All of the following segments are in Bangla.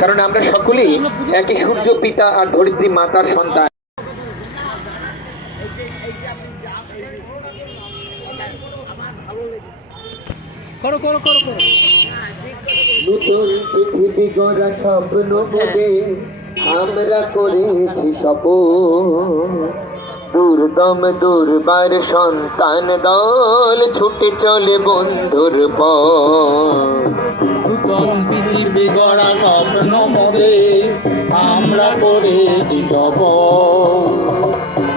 কারণ আমরা সকলেই একই সূর্য পিতা আর ধরিত্রী মাতার সন্তান। নতুন পৃথিবী গড়া স্বপ্ন আমরা করেছি সপন। দুর্দম দুর্বার সন্তান দল ছুটে চলে বন্ধুর নূতন পৃথিবী গড়া স্বপ্ন মনে আমরা করেছি সব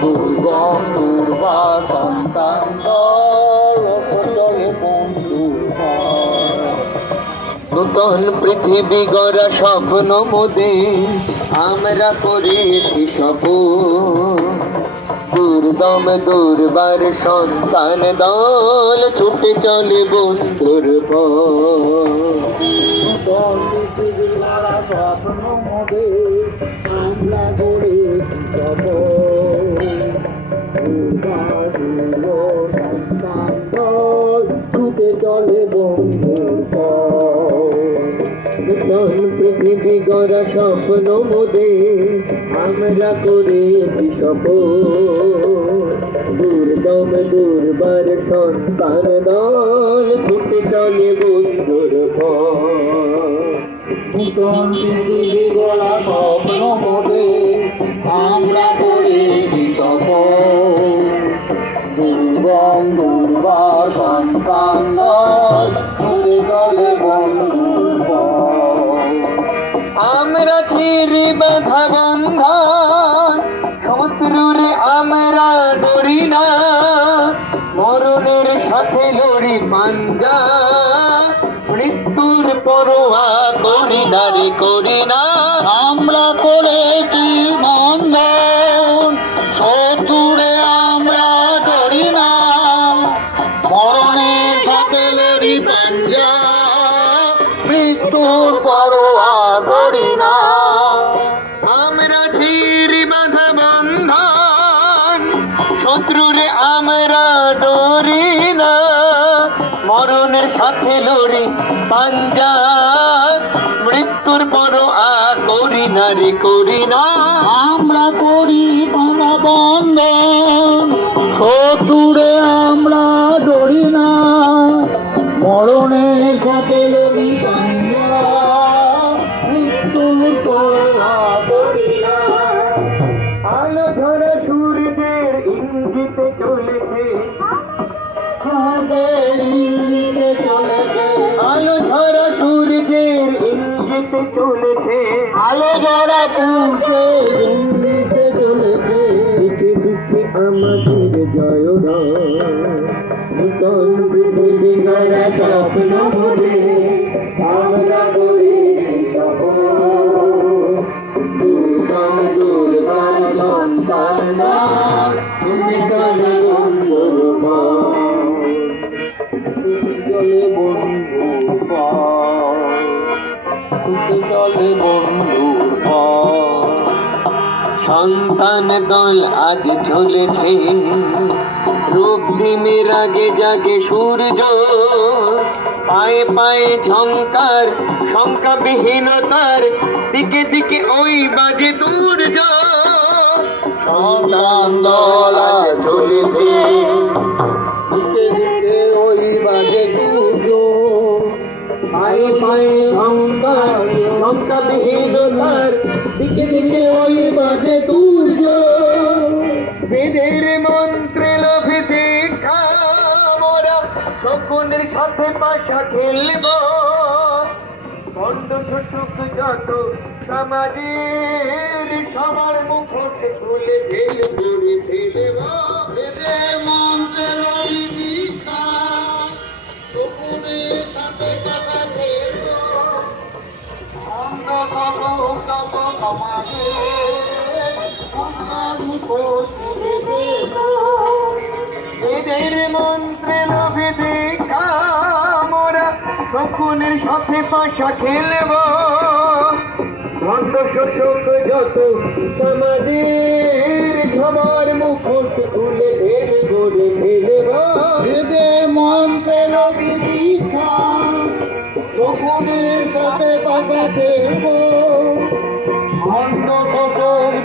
দুর্গম দুর্বা সন্তান দল চলে বন্ধুর। নূতন পৃথিবী গড়া স্বপ্ন মোদে আমরা করেছি স্বপন দুর্দম দুর্বার সন্তান দল ছুটে চলে বন্ধুর স্বপ্ন মনে আমরা গড়া স্বপ্ন মোদে আমরা করেছি স্বপন দুর্দম দুর্বার সন্তান দল ছুটে চলে বন্ধুর নূতন স্বপ্ন আমরা সফল দুর্গম দুর্বা সন্তান দল মৃত্যুর পরোয়া করি না করি না। আমরা করেছি বন্ধন শত্রুরে আমরা ডরি না। মরণের লড়ি পাঞ্জা, মৃত্যুর পরোয়া করি না। আমরা ছিরি বাধা বন্ধন, শত্রুরে আমরা ডরি না। সাথে লড়ি পাঞ্জা মৃত্যুর পর আ করি না রে, করি না। আমরা করি পানা বন্ধন শত্রুরে আমরা ডরি না। মরণের সাথে লড়ি মৃত্যুর ইঙ্গিতে চলেছে। ইঙ্গিতে চলেছে। আলো জড়া চলছে ইঙ্গিতে চলেছে দিকে দিকে আমাদের জয় পৃথিবী গড়া স্বপ্ন চলে বন্ধুর সন্তান দল আজ চলেছে রোগ ডিমের আগে জাগে সূর্য। পায়ে পায়ে ঝঙ্কার শঙ্কাবিহীনতার দিকে দিকে ওই বাজে দুর্য সন্তান দলা চলেছে বেদের মন্ত্রে লোভে দেখা মোরা শকুনের সাথে পাশা খেলব। বন্ধ ছোটুক যত সমাজের, সবার মুখোশে খুলে ফেলব রে ফেলব। বেদের মন্ত্রের অভিদীক্ষা শকুনের সাথে কথা খেলব। অন্ধ কব কব দেব এদের মন্ত্রে লোভে দেখা মোরা শকুনের সাথে পাশা খেলব। শোষক যত সবার মুখোশ খুলে ফেল করে ফেলব। বেদের মন্ত্রের অভিদীক্ষা শকুনের সাথে কথা খেলব।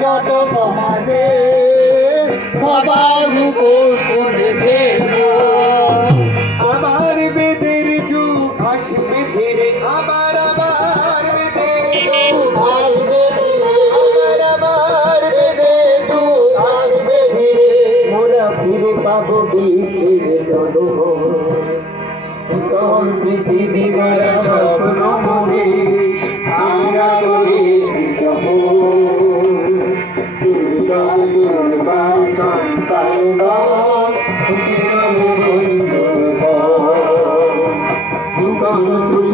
যত সমাজে সবার করে ফেলব আবার বেদের যুগ আসবে ধীরে আবার আবার বেদের যুগ আসবে ফিরে আবার আবার বেদের যুগ আসবে ফিরে মোরা ফিরে পাবো বিফিরে কোন পৃথিবী গড়া Tá